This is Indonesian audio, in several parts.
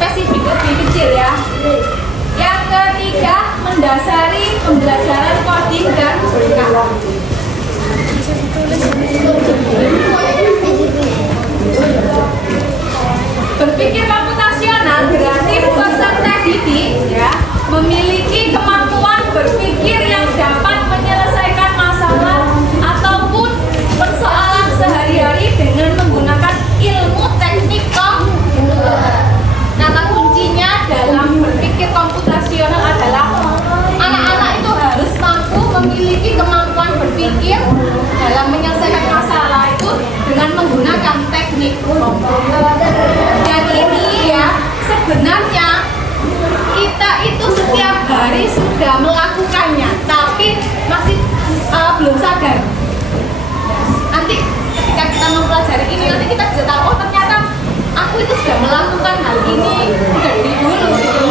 spesifik, lebih kecil ya. Yang ketiga, mendasari pembelajaran coding dan berkah. menggunakan teknik komputer. Dan ini ya, sebenarnya kita itu setiap hari sudah melakukannya, tapi masih belum sadar. Nanti ketika kita mempelajari ini, nanti kita bisa tahu, oh ternyata aku itu sudah melakukan hal ini dari dulu gitu.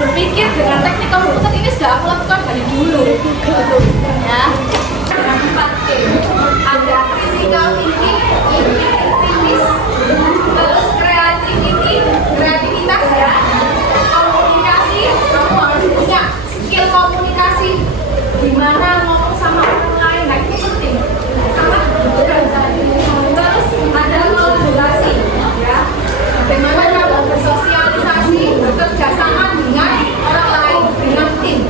Berpikir dengan teknik komputer ini sudah aku lakukan dari dulu gitu. Ya. Dengan 4T, ada critical thinking, kritis, terus kreativitas ya, komunikasi. Kamu harus punya skill komunikasi, gimana ngomong sama orang lain, nah itu penting. Sama terus ada kolaborasi ya, bagaimana kamu bersosialisasi, bekerja sama dengan orang lain, dengan tim.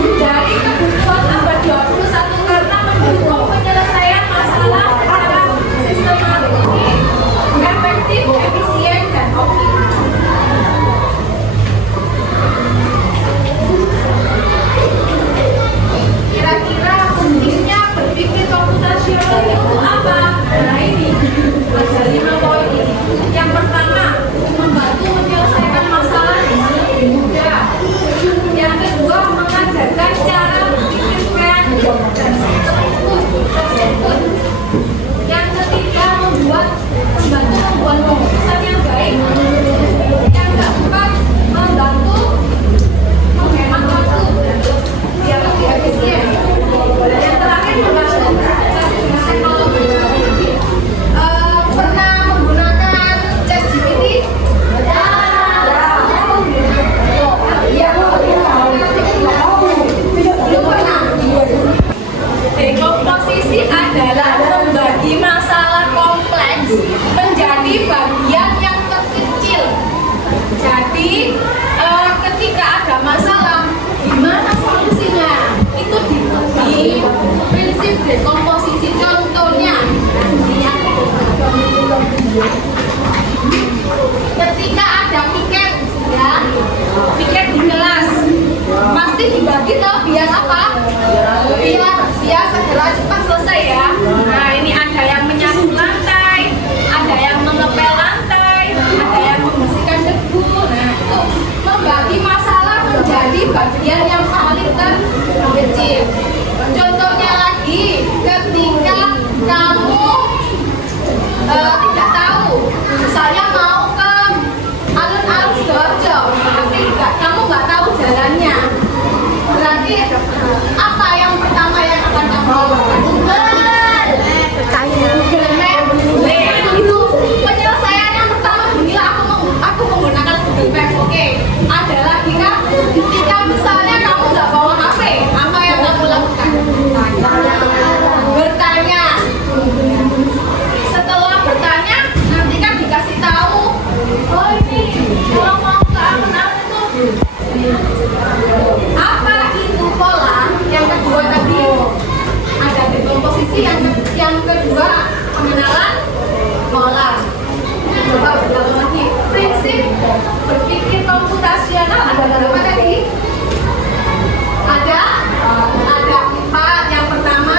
Dari kebutuhan abad 21 karena mendukung penyelesaian masalah secara sistematik, efektif, efisien, dan optimal. Kira-kira pentingnya berpikir komputasional itu apa? Nah ini ada 5 poin ini. Yang pertama, membantu menyelesaikan masalah dengan lebih mudah. Yang kedua, mengajarkan cara berpikir kreatif dan sistematis. Yang ketiga, membantu membuat keputusan yang baik. Yang keempat, membantu menghemat waktu biar lebih efisien. Yang terakhir, membantu komunikasi dengan teknologi. Pernah menggunakan ChatGPT? Belum pernah. Dekomposisi adalah membagi masalah kompleks menjadi bagian yang terkecil. Jadi ketika ada masalah, gimana solusinya? Itu di prinsip dekomposisi. Contohnya, ketika ada piket, ya, piket di kelas, pasti dibagi tuh biar apa? Biar segera cepat selesai ya. Nah ini ada yang menyapu lantai, ada yang mengepel lantai, ada yang membersihkan debu. Nah itu membagi masalah menjadi bagian yang paling terkecil. Contohnya lagi, ketika kamu tidak tahu, misalnya mau ke alun-alun Sidoarjo, tapi kamu nggak tahu jalannya, berarti apa yang pertama yang akan kamu lakukan? Google Map. Itu penyelesaian yang pertama. Bila aku menggunakan Google Map, oke. Ada lagi kan? Ketika misalnya kamu nggak bawa HP, apa yang kamu lakukan? Bertanya. Setelah bertanya, nanti kan dikasih tahu, oh ini kalau mau ke alun-alun tuh apa itu pola. Yang kedua tadi ada dekomposisi, yang kedua pengenalan pola. Coba ulang lagi, prinsip berpikir komputasional ada berapa tadi? Ada 4. Yang pertama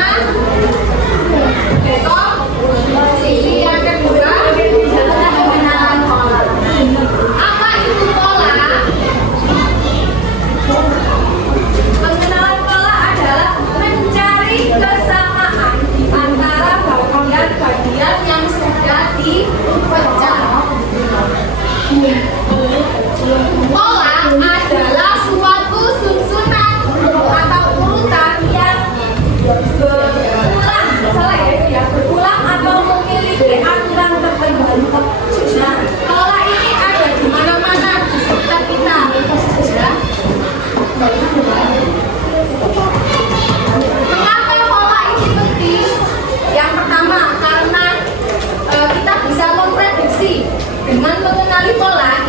dekomposisi, yang kedua pengenalan pola. Apa itu pola? Pengenalan pola adalah mencari kesamaan antara bagian-bagian yang sudah dipecah. Pola adalah suatu susunan atau urutan yang berulang atau memiliki aturan tertentu. Nah, pola ini ada di mana-mana di sekitar kita. Mengapa pola ini penting? Yang pertama, karena kita bisa memprediksi. Dengan mengenali pola,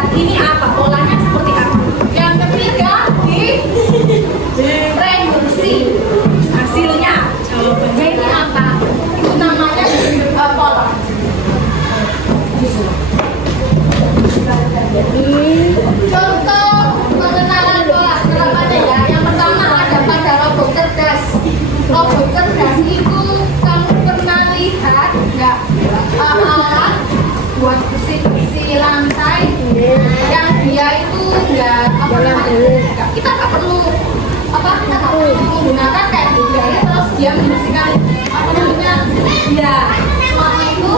lihat ini apa, polanya seperti apa. Yang ketiga reduksi. Hasilnya jawabannya ini apa? Itu namanya pola. Contoh pengenalan pola penerapannya ya. Yang pertama ada pada robot cerdas. Robot cerdas itu kamu pernah lihat nggak alat buat bersih lantai yang dia itu nggak apa namanya, kita nggak perlu menggunakan kayak dia terus dia membersihkan apa namanya dia selama itu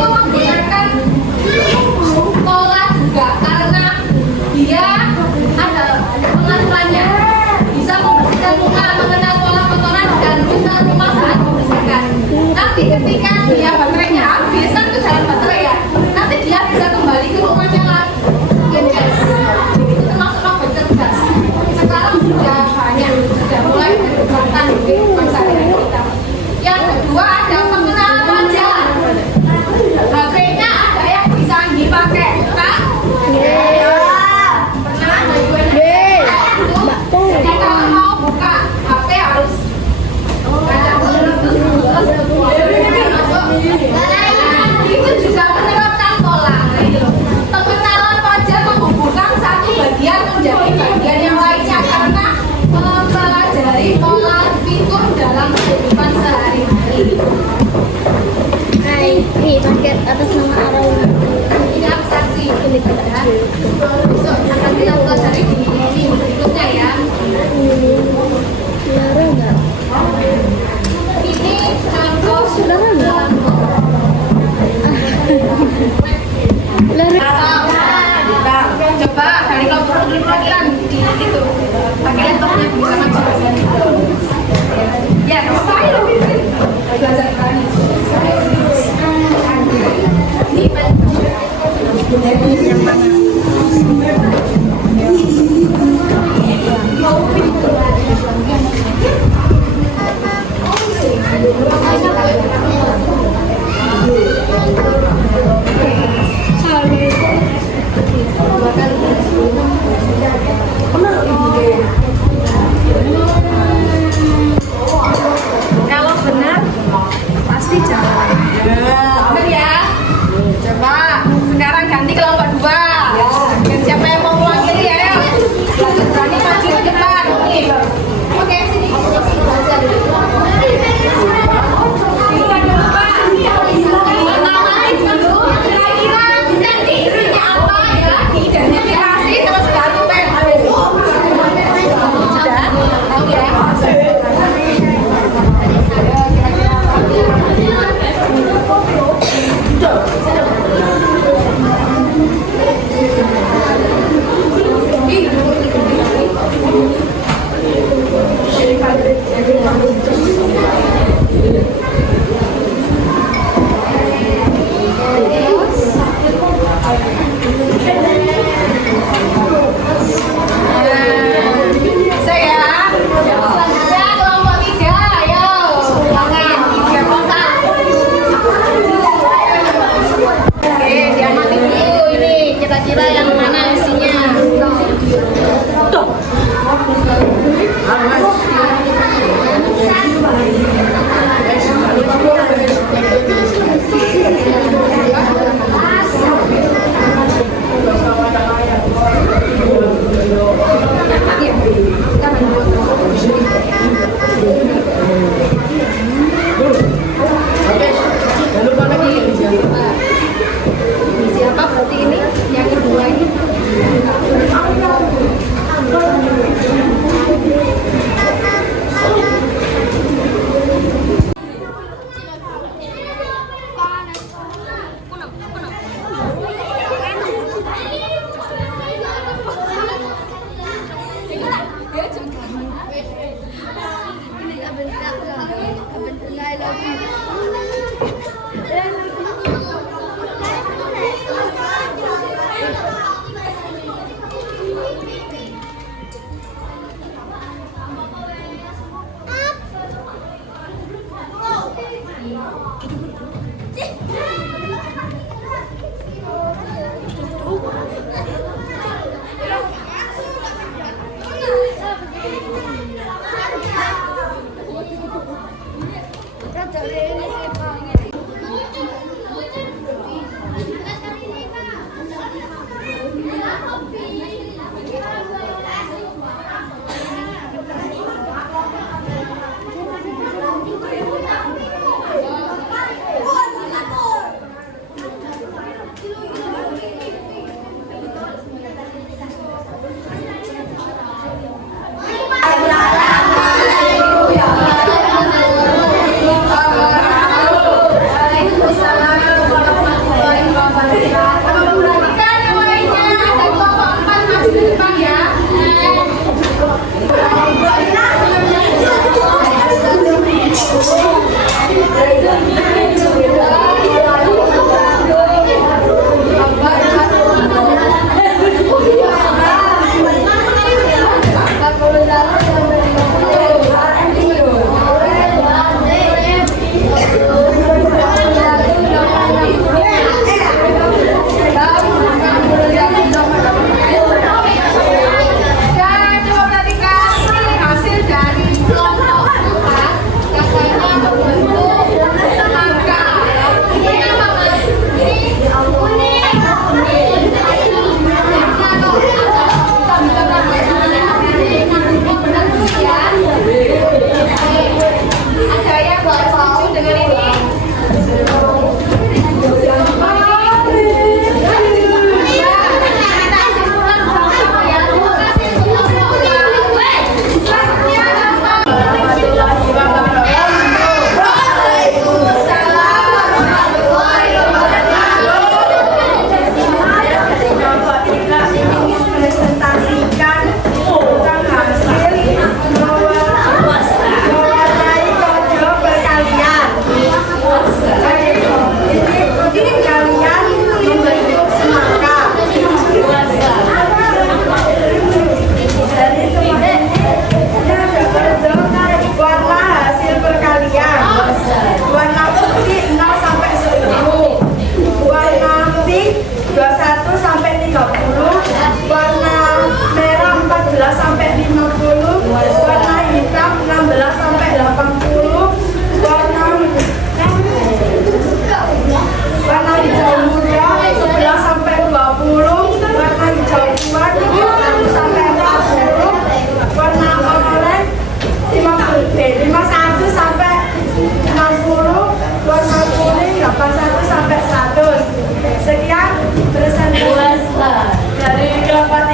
menggunakan pola juga karena dia ada pengaturannya, bisa membersihkan rumah, mengenal pola kotoran dan rute rumah saat membersihkan. Nanti ketika dia baterainya habis kan ke dalam baterai ya, nanti dia bisa kembali ke rumahnya lagi. Yes. Itu termasuk robot cerdas. Sekarang sudah banyak, sudah mulai dikembangkan di masyarakat kita. Yang kedua ada pengenalan wajah. HP-nya ada yang bisa dipakai, Kak? Pernah? Jadi kalau mau buka HP harus itu juga menerapkan pola. Pengenalan wajah menghubungkan satu bagian menjadi bagian yang lainnya karena mempelajari pola fitur dalam kehidupan sehari-hari. Hai, nih paket atas nama Arauna. Ini abstraksi. Besok akan kita pelajari di minggu berikutnya ya. Lara enggak? Ini contoh Lara enggak? Lara. Coba dari kelompok perwakilan di itu pakai laptopnya bisa maju. Ya, apa ya? Belajar tadi.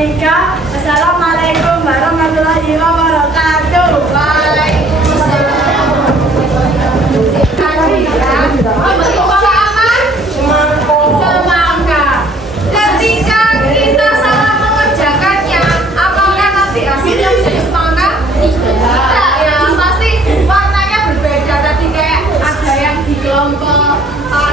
Aika. Assalamualaikum warahmatullahi wabarakatuh. Waalaikumsalam. Bapak aman? Semangka. Ketika kita salah mengerjakannya, apakah nanti hasilnya menjadi semangka? Tidak ya, pasti warnanya berbeda. Tadi kayak ada yang di kelompok A,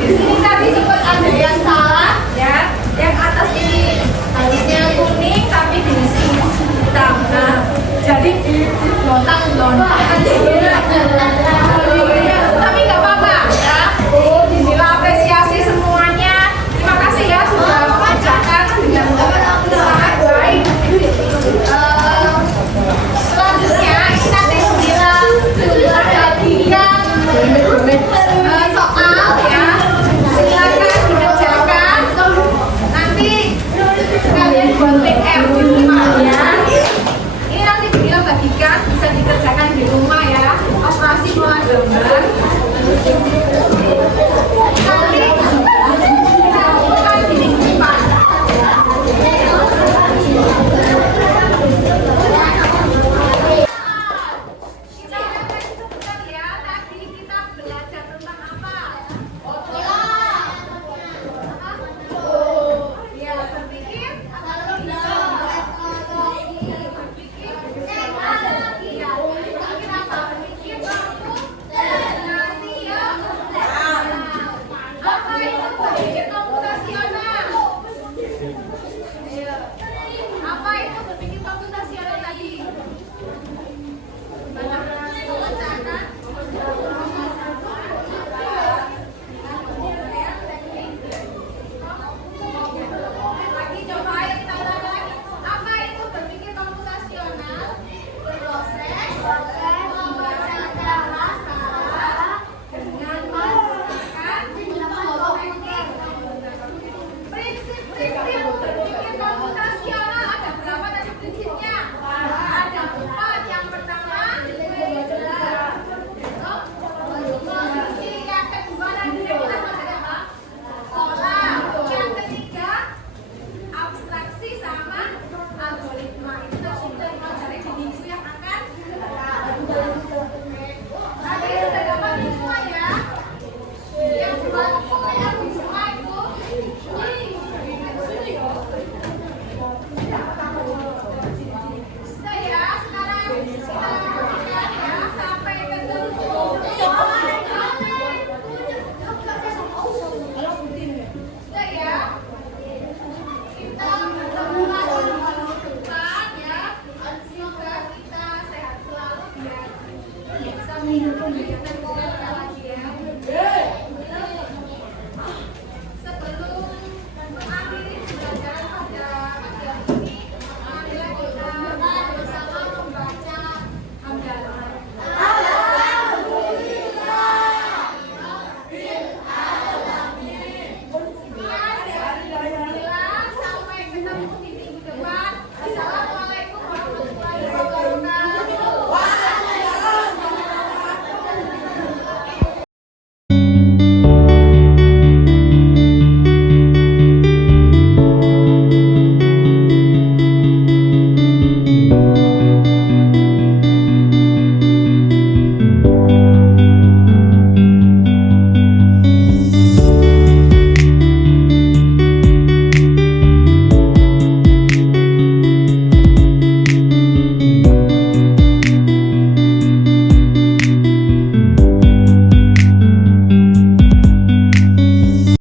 di sini tadi sempat ada yang salah ya. Yang atas ini harusnya kuning tapi diisi hitam. Nah, jadi lontang-lontang. Tapi nggak apa-apa ya. Inilah apresiasi semuanya. Terima kasih ya sudah mengerjakan dengan sangat baik. Selanjutnya ini nanti ada 3 soal ya. Silakan dikerjakan. Nanti kalian buat PR di rumah ya. Ini nanti kita bagikan bisa dikerjakan di rumah ya. Operasi pola gambar.